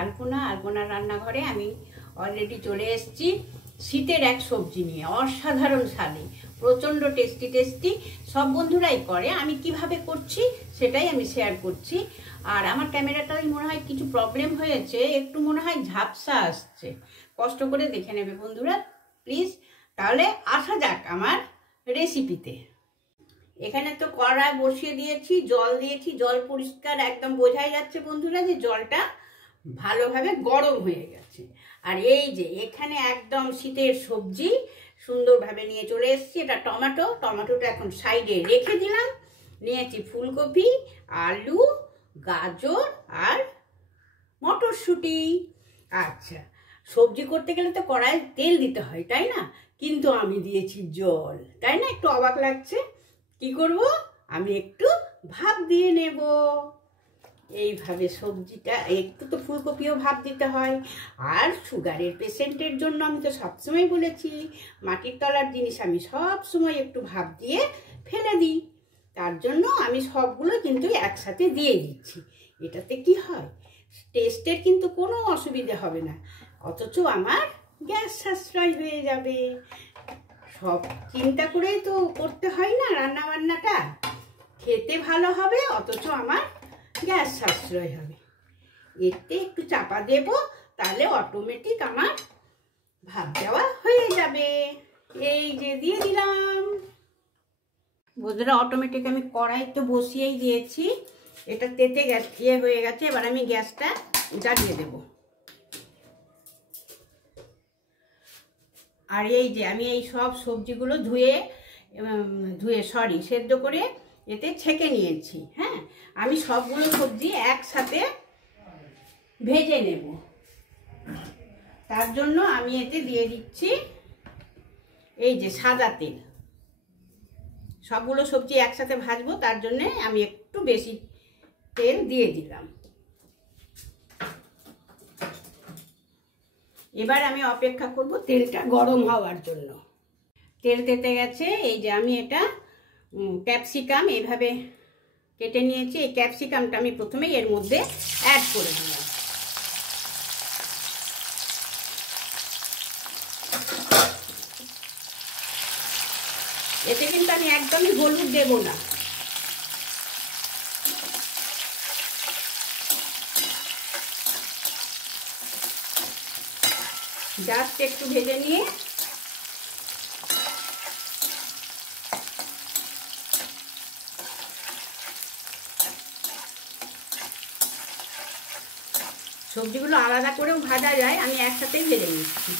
আলপনা রান্নাঘরে আমি অলরেডি চলে এসেছি শীতের এক সবজি নিয়ে। অসাধারণ স্বাদে, প্রচণ্ড টেস্টি। সব বন্ধুরাই করে, আমি কিভাবে করছি সেটাই আমি শেয়ার করছি। আর আমার ক্যামেরাটাই মনে হয় কিছু প্রবলেম হয়েছে, একটু মনে হয় ঝাপসা আসছে, কষ্ট করে দেখে নেবে বন্ধুরা প্লিজ। তাহলে আসা যাক আমার রেসিপিতে। এখানে তো কড়াই বসিয়ে দিয়েছি, জল দিয়েছি, জল পরিষ্কার একদম বোঝাই যাচ্ছে বন্ধুরা যে জলটা ভালোভাবে গরম হয়ে গেছে। আর এই যে এখানে একদম শীতের সবজি সুন্দরভাবে নিয়ে চলে এসেছি। এটা টমেটোটা এখন সাইডে রেখে দিলাম। নিয়েছি ফুলকপি, আলু, গাজর আর মটরশুঁটি। আচ্ছা, সবজি করতে গেলে তো কড়াইয়ে তেল দিতে হয় তাই না, কিন্তু আমি দিয়েছি জল, তাই না? একটু অবাক লাগছে। কি করব, আমি একটু ভাপ দিয়ে নেব। এইভাবে সবজিটা একটু তো ফুলকপিও ভাপ দিতে হয়। আর সুগারের পেশেন্টের জন্য আমি তো সবসময় বলেছি মাটির তলার জিনিস আমি সবসময় একটু ভাপ দিয়ে ফেলে দিই। তার জন্য আমি সবগুলো কিন্তু একসাথে দিয়ে দিচ্ছি। এটাতে কি হয়, টেস্টের কিন্তু কোনো অসুবিধে হবে না, অথচ আমার গ্যাস সাশ্রয় হয়ে যাবে। সব চিন্তা করেই তো করতে হয় না রান্না বান্নাটা, খেতে ভালো হবে অথচ আমার গ্যাস সাশ্রয় হবে। এতে একটু চাপা দেব, তাহলে অটোমেটিক আমার ভাপ দেওয়া হয়ে যাবে। এই যে দিয়ে দিলাম বন্ধুরা, অটোমেটিক আমি কড়াই তো বসিয়েই দিয়েছি। এটা তেতে গ্যাস হয়ে গেছে। এবার আমি গ্যাসটা জ্বালিয়ে দেব। আর এই যে আমি এই সব সবজিগুলো সেদ্ধ করে এতে ছেঁকে নিয়েছি। হ্যাঁ, আমি সবগুলো সবজি একসাথে ভেজে নেব। তার জন্য আমি এতে দিয়ে দিচ্ছি এই যে সাদা তেল। সবগুলো সবজি একসাথে ভাজবো, তার জন্য আমি একটু বেশি তেল দিয়ে দিলাম। এবার আমি অপেক্ষা করব তেলটা গরম হওয়ার জন্য। তেল তেতে গেছে। এই যে আমি এটা ক্যাপসিকাম এইভাবে কেটে নিয়েছি। এই ক্যাপসিকামটা আমি প্রথমেই এর মধ্যে অ্যাড করে দিলাম। এতে কিন্তু আমি একদমই হলুদ দেব না। জাস্ট একটু ভেজে নিয়ে সবজিগুলো আলাদা করেও ভাজা যায়, আমি একসাথেই ভেজে নিচ্ছি।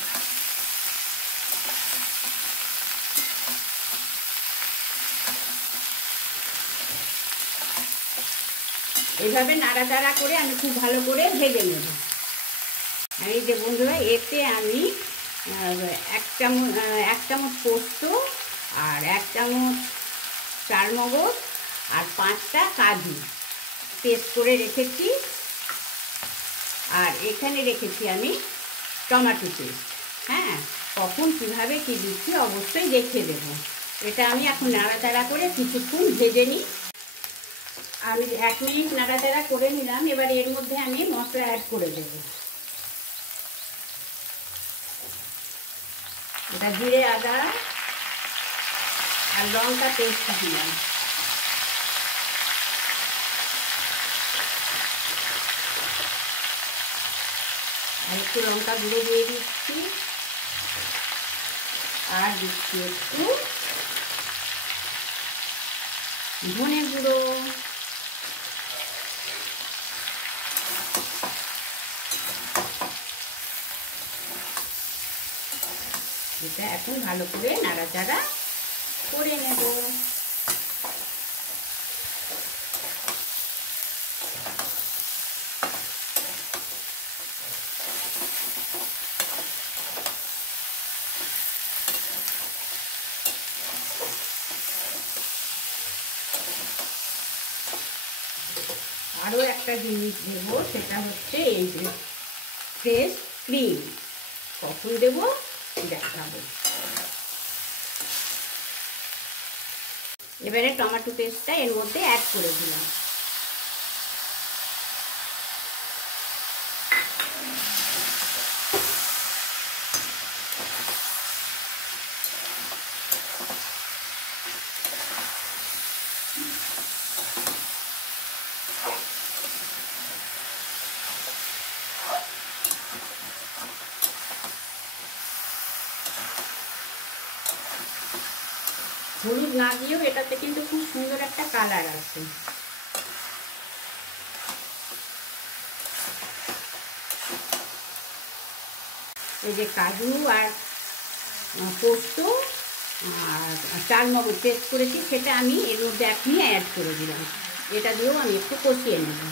এইভাবে নাড়াচাড়া করে আমি খুব ভালো করে ভেজে নেব। আর এই যে বন্ধুরা, এতে আমি এক চামচ পোস্ত আর 1 চামচ চারমগজ আর 5টা কাজু পেস্ট করে রেখেছি। আর এখানে রেখেছি আমি টমেটো পেস্ট। হ্যাঁ, কখন কীভাবে কী দিচ্ছি অবশ্যই দেখে দেব। এটা আমি এখন নাড়াচাড়া করে কিছুক্ষণ ভেজে নিই। আমি 1 মিনিট নাড়াচাড়া করে নিলাম। এবার এর মধ্যে আমি মশলা অ্যাড করে দেব। এটা জিরে, আদা আর লঙ্কা পেস্ট দিলাম। আর একটু লঙ্কা গুঁড়ো দিয়ে দিচ্ছি। আর দিচ্ছি একটু ধনে গুঁড়ো। এটা এখন ভালো করে নাড়াচাড়া করে নেব। আরও একটা জিনিস দেব, সেটা হচ্ছে এই যে ফ্রেশ ক্রিম। কখন দেব দেখাবো। এবারে টমেটো পেস্টটা এর মধ্যে অ্যাড করে দিলাম। হলুদ না দিয়েও এটাতে কিন্তু খুব সুন্দর একটা কালার আছে। এই যে কাজু আর পোস্ত আর চালমগজ পেস্ট করেছি, সেটা আমি এর মধ্যে এখনই অ্যাড করে দিলাম। এটা দিয়েও আমি একটু কষিয়ে নেব।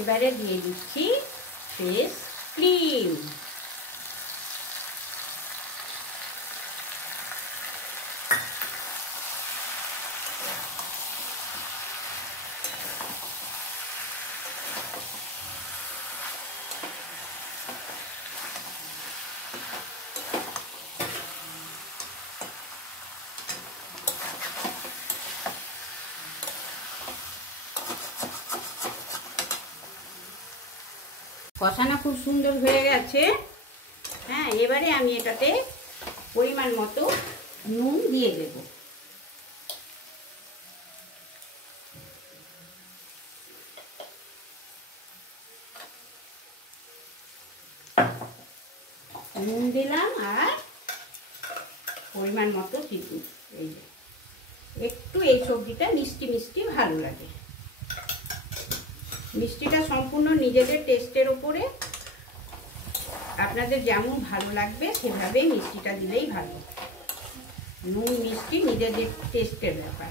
এবারে দিয়ে দিচ্ছি ফ্রেশ ক্রিম। কষানো খুব সুন্দর হয়ে গেছে। হ্যাঁ, এবারে আমি এটাতে পরিমাণ মতো নুন দিয়ে দেব। নুন দিলাম আর পরিমাণ মতো চিনি। এই একটু এই সবজিটা মিষ্টি মিষ্টি ভালো লাগে। মিষ্টিটা সম্পূর্ণ নিজেদের টেস্টের উপরে, আপনাদের যেমন ভালো লাগবে সেভাবেই মিষ্টিটা দিলেই ভালো। নুন মিষ্টি নিজেদের টেস্টের ব্যাপার।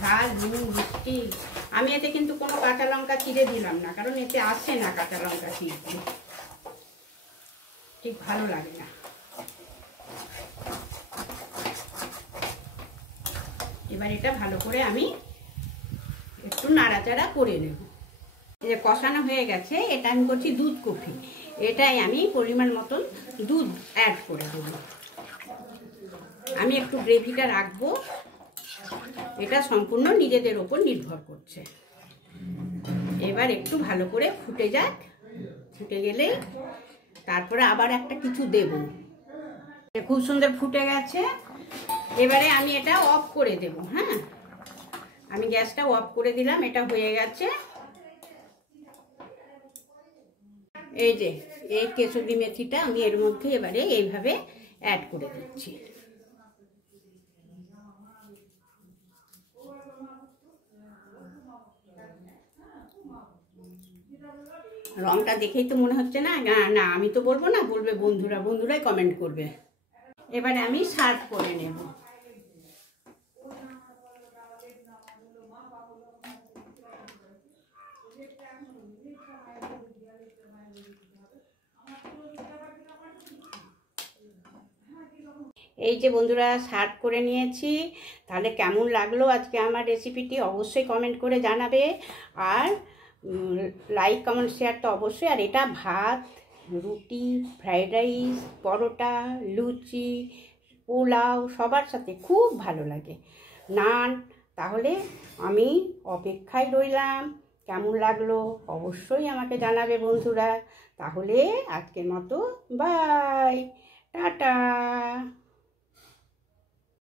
ঝাল নুন মিষ্টি, আমি এতে কিন্তু কোনো কাঁচা লঙ্কা চিড়ে দিলাম না, কারণ এতে আসে না কাঁচা লঙ্কা চিড়তে, ঠিক ভালো লাগে না। এবার এটা ভালো করে আমি একটু নাড়াচাড়া করে নেব। এই যে কষানো হয়ে গেছে, এটা আমি করছি দুধ কফি। এটাই আমি পরিমাণ মতন দুধ অ্যাড করে দেব। আমি একটু গ্রেভিটা রাখবো, এটা সম্পূর্ণ নিজেদের ওপর নির্ভর করছে। এবার একটু ভালো করে ফুটে যাক, ফুটে গেলে তারপরে আবার একটা কিছু দেব। খুব সুন্দর ফুটে গেছে। এবারে আমি এটা অফ করে দেব। হ্যাঁ, আমি গ্যাসটা অফ করে দিলাম, এটা হয়ে গেছে। এই যে এই কেসুরি মেথিটা আমি এর মধ্যে এবারে এইভাবে অ্যাড করে দিচ্ছি। রংটা দেখেই তো মনে হচ্ছে না, না আমি তো বলবো না, বলবে বন্ধুরাই কমেন্ট করবে। এবারে আমি সার্ভ করে নেব। এই যে বন্ধুরা সার্ভ করে নিয়েছি। তাহলে কেমন লাগলো আজকে আমার রেসিপিটি অবশ্যই কমেন্ট করে জানাবে, আর লাইক কমেন্ট শেয়ার তো অবশ্যই। আর এটা ভাত, রুটি, ফ্রাইড রাইস, পরোটা, লুচি, পোলাও সবার সাথে খুব ভালো লাগে, নান। তাহলে আমি অপেক্ষায় রইলাম, কেমন লাগলো অবশ্যই আমাকে জানাবে বন্ধুরা। তাহলে আজকের মতো বাই, টাটা।